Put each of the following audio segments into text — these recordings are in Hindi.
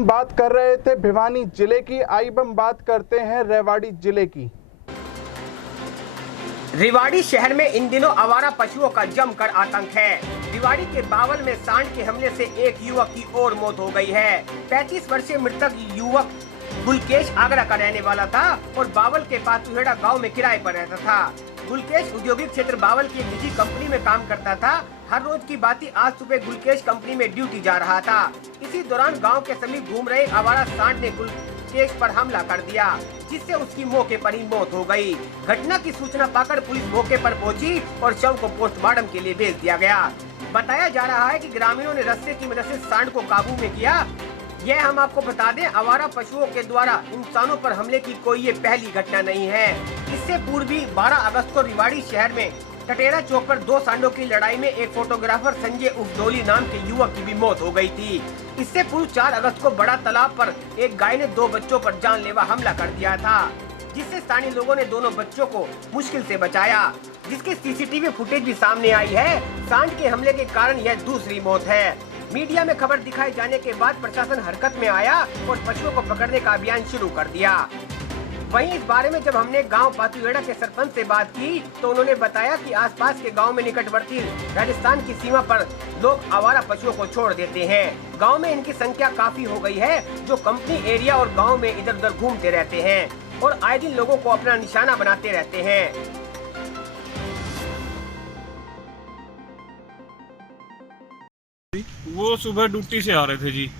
हम बात कर रहे थे भिवानी जिले की, आइए हम बात करते हैं रेवाड़ी जिले की। रेवाड़ी शहर में इन दिनों आवारा पशुओं का जमकर आतंक है। रेवाड़ी के बावल में सांड के हमले से एक युवक की और मौत हो गई है। 35 वर्षीय मृतक युवक गुलकेश आगरा का रहने वाला था और बावल के पातुहेड़ा गांव में किराए पर रहता था। गुलकेश औद्योगिक क्षेत्र बावल की निजी कंपनी में काम करता था। हर रोज की बात आज सुबह गुलकेश कंपनी में ड्यूटी जा रहा था। इसी दौरान गांव के समीप घूम रहे आवारा सांड ने गुलकेश पर हमला कर दिया, जिससे उसकी मौके पर ही मौत हो गई। घटना की सूचना पाकर पुलिस मौके पर पहुंची और शव को पोस्टमार्टम के लिए भेज दिया गया। बताया जा रहा है कि ग्रामीणों ने रस्से की मदद से सांड को काबू में किया। यह हम आपको बता दें, आवारा पशुओं के द्वारा इंसानों पर हमले की कोई ये पहली घटना नहीं है। इससे पूर्व भी 12 अगस्त को रेवाड़ी शहर में टटेरा चौक पर 2 सांडों की लड़ाई में एक फोटोग्राफर संजय उर्फ डोली नाम के युवक की भी मौत हो गई थी। इससे पूर्व 4 अगस्त को बड़ा तालाब पर एक गाय ने 2 बच्चों पर जानलेवा हमला कर दिया था, जिससे स्थानीय लोगों ने दोनों बच्चों को मुश्किल से बचाया, जिसकी सीसीटीवी फुटेज भी सामने आई है। सांड के हमले के कारण यह दूसरी मौत है। मीडिया में खबर दिखाए जाने के बाद प्रशासन हरकत में आया और पशुओं को पकड़ने का अभियान शुरू कर दिया। वहीं इस बारे में जब हमने गांव पातुहेड़ा के सरपंच से बात की तो उन्होंने बताया कि आसपास के गांव में निकटवर्ती राजस्थान की सीमा पर लोग आवारा पशुओं को छोड़ देते हैं। गांव में इनकी संख्या काफी हो गई है, जो कंपनी एरिया और गांव में इधर उधर घूमते रहते हैं और आए दिन लोगों को अपना निशाना बनाते रहते हैं। वो सुबह ड्यूटी से आ रहे थे जी।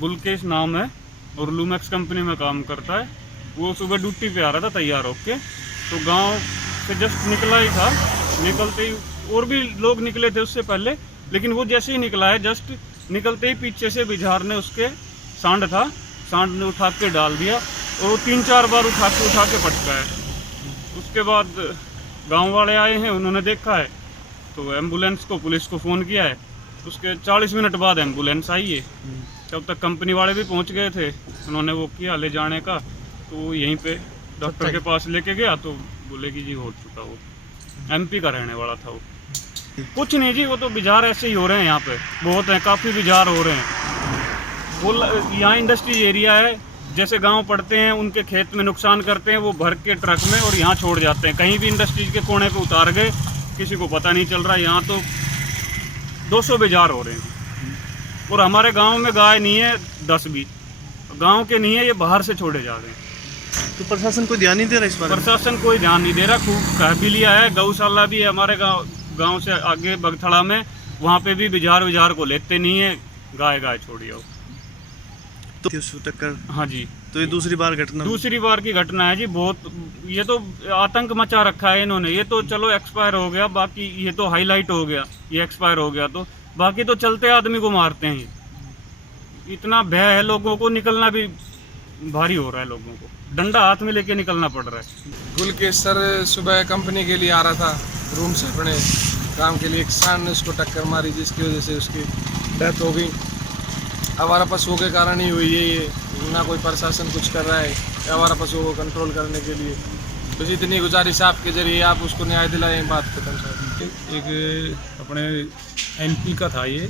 गुलकेश नाम है और लूमैक्स कंपनी में काम करता है। वो सुबह ड्यूटी पे आ रहा था तैयार होके, तो गांव से जस्ट निकला ही था। निकलते ही और भी लोग निकले थे उससे पहले, लेकिन वो जैसे ही निकला है जस्ट निकलते ही पीछे से बिझार ने उसके सांड था, सांड ने उठा के डाल दिया और वो 3-4 बार उठा के पटका है। उसके बाद गाँव वाले आए हैं, उन्होंने देखा है तो एम्बुलेंस को, पुलिस को फ़ोन किया है। उसके 40 मिनट बाद एम्बुलेंस आई है। जब तक कंपनी वाले भी पहुंच गए थे, उन्होंने वो किया ले जाने का, तो यहीं पे डॉक्टर के पास लेके गया तो बोले कि जी हो चुका। वो एमपी का रहने वाला था। वो कुछ नहीं जी, वो तो बिजार ऐसे ही हो रहे हैं, यहाँ पे बहुत हैं, काफ़ी बिजार हो रहे हैं। वो यहाँ इंडस्ट्री एरिया है, जैसे गांव पड़ते हैं उनके खेत में नुकसान करते हैं, वो भर के ट्रक में और यहाँ छोड़ जाते हैं। कहीं भी इंडस्ट्री के कोने पे उतार गए, किसी को पता नहीं चल रहा। यहाँ तो 200 बिजार हो रहे हैं और हमारे गांव में गाय नहीं है, 10 भी गांव के नहीं है, ये बाहर से छोड़े जा रहे हैं। तो प्रशासन कोई ध्यान नहीं दे रहा इस बारे में? प्रशासन कोई ध्यान नहीं दे रहा। खूब कह भी लिया है, गौशाला भी है हमारे गांव से आगे बगथड़ा में, वहाँ पे भी बिजार को लेते नहीं है, गाय छोड़िए। तो टक्कर? हाँ जी। तो ये दूसरी बार की घटना है जी। बहुत ये तो आतंक मचा रखा है इन्होंने। ये तो चलो एक्सपायर हो गया, बाकी ये तो हाईलाइट हो गया, ये एक्सपायर हो गया तो बाकी तो चलते आदमी को मारते हैं। इतना भय है लोगों को, निकलना भी भारी हो रहा है लोगों को, डंडा हाथ में लेके निकलना पड़ रहा है। गुलकेश सर सुबह कंपनी के लिए आ रहा था, रूम से अपने काम के लिए। एक सांड ने उसको टक्कर मारी, जिसकी वजह से उसकी डेथ हो गई। आवारा पशुओं के कारण ही हुई है ये, ना कोई प्रशासन कुछ कर रहा है आवारा पशुओं को कंट्रोल करने के लिए। बस इतनी गुजारिश आपके जरिए आप उसको न्याय दिलाएं, बात खत्म सर। एक अपने एमपी का था ये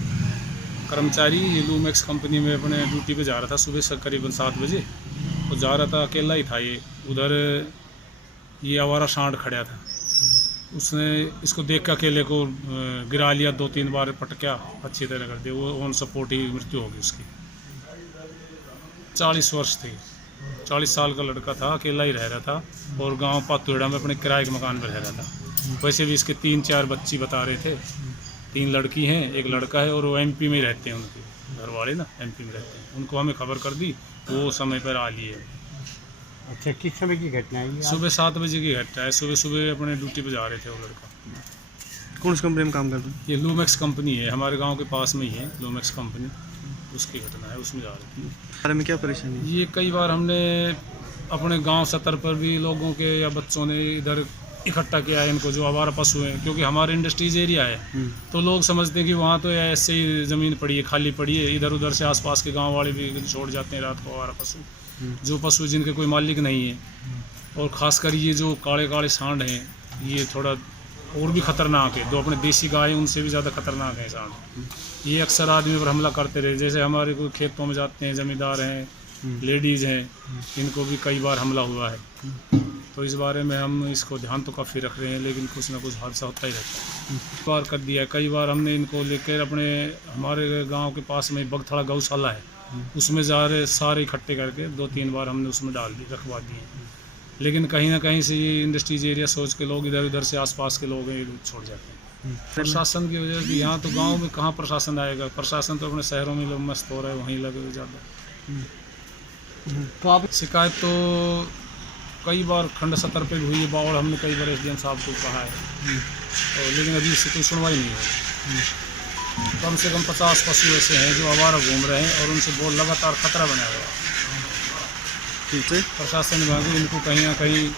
कर्मचारी, लूमैक्स कंपनी में अपने ड्यूटी पे जा रहा था सुबह करीबन 7 बजे। वो जा रहा था, अकेला ही था ये। उधर ये आवारा सांड खड़ा था, उसने इसको देख के अकेले को गिरा लिया, 2-3 बार पटका, अच्छी तरह कर दिया। वो ऑन सपोर्ट ही मृत्यु हो गई उसकी। 40 वर्ष थी, 40 साल का लड़का था, अकेला ही रह रहा था और गांव पातुहेड़ा में अपने किराए के मकान में रह रहा था। वैसे भी इसके 3-4 बच्ची बता रहे थे, 3 लड़की हैं, 1 लड़का है और वो एमपी में ही रहते हैं। उनके घर वाले ना एमपी में रहते हैं। उनको हमें खबर कर दी, वो समय पर आ लिए। अच्छा, किस समय की घटना है ये? सुबह 7 बजे की घटना है। सुबह अपने ड्यूटी पे जा रहे थे वो लड़का। कौन सी कंपनी में काम करता है? ये लूमैक्स कंपनी है, हमारे गांव के पास में ही है लूमैक्स कंपनी, उसकी घटना है, उसमें जा रहे थे। बारे में क्या परेशानी? ये कई बार हमने अपने गांव सतर पर भी लोगों के या बच्चों ने इधर इकट्ठा किया है इनको, जो आवारा पशु हैं, क्योंकि हमारे इंडस्ट्रीज एरिया है तो लोग समझते हैं कि वहाँ तो ऐसे ही ज़मीन पड़ी है, खाली पड़ी है। इधर उधर से आसपास के गांव वाले भी छोड़ जाते हैं रात को आवारा पशु, जो पशु जिनके कोई मालिक नहीं है। और ख़ासकर ये जो काले काले सांड हैं, ये थोड़ा और भी खतरनाक है। जो अपने देसी गाय हैं उनसे भी ज़्यादा खतरनाक है सांड। ये अक्सर आदमी पर हमला करते रहे, जैसे हमारे कोई खेतों में जाते हैं, ज़मींदार हैं, लेडीज़ हैं, इनको भी कई बार हमला हुआ है। तो इस बारे में हम इसको ध्यान तो काफ़ी रख रहे हैं, लेकिन कुछ ना कुछ हादसा होता ही रहता है। कई बार कर दिया है, कई बार हमने इनको लेकर अपने हमारे गांव के पास में बगथड़ा गौशाला है, उसमें सारे इकट्ठे करके 2-3 बार हमने उसमें डाल दिए, रखवा दिए। लेकिन कहीं ना कहीं से ये इंडस्ट्रीज एरिया सोच के लोग इधर उधर से आसपास के लोग ये छोड़ जाते हैं। प्रशासन की वजह से यहाँ तो गाँव में कहाँ प्रशासन आएगा, प्रशासन तो अपने शहरों में लोग मस्त हो रहे हैं, वहीं लगे हुए ज़्यादा। तो आप शिकायत तो कई बार खंड सतर पे भी हुई है, बावड़ हमने कई बार SDM साहब को कहा है, तो लेकिन अभी इससे कोई सुनवाई नहीं हुई। कम से कम 50 पशु ऐसे हैं जो आवारा घूम रहे हैं और उनसे बहुत लगातार खतरा बना हुआ है। ठीक है। प्रशासन विभाग इनको कहीं ना कहीं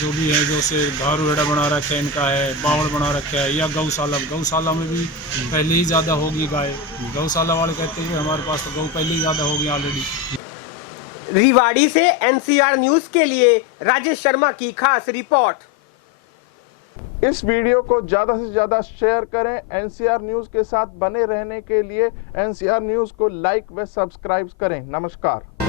जो भी है, जो से धारू हेड़ा बना रखा है इनका है, बावड़ बना रखा है, या गौशाला में भी पहले ही ज़्यादा होगी गाय। गौशाला वाले कहते हैं हमारे पास तो गौ पहले ही ज़्यादा होगी ऑलरेडी। रेवाड़ी से NCR न्यूज के लिए राजेश शर्मा की खास रिपोर्ट। इस वीडियो को ज़्यादा से ज़्यादा शेयर करें। NCR न्यूज़ के साथ बने रहने के लिए NCR न्यूज़ को लाइक व सब्सक्राइब करें। नमस्कार।